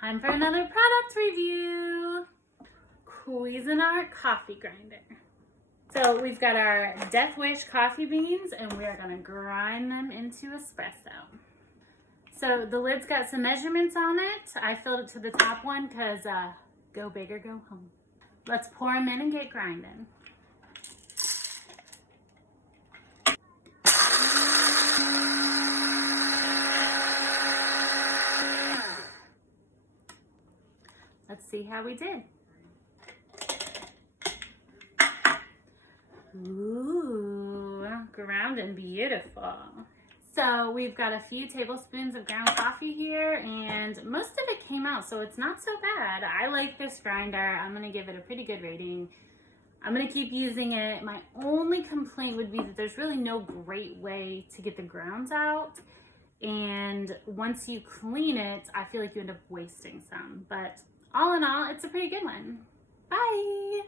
Time for another product review. Cuisinart coffee grinder. So we've got our Death Wish coffee beans and we are going to grind them into espresso. So the lid's got some measurements on it. I filled it to the top one because go big or go home. Let's pour them in and get grinding. Let's see how we did. Ooh, grounding beautiful. So we've got a few tablespoons of ground coffee here and most of it came out, so it's not so bad. I like this grinder. I'm gonna give it a pretty good rating. I'm gonna keep using it. My only complaint would be that there's really no great way to get the grounds out. And once you clean it, I feel like you end up wasting some. But all in all, it's a pretty good one. Bye.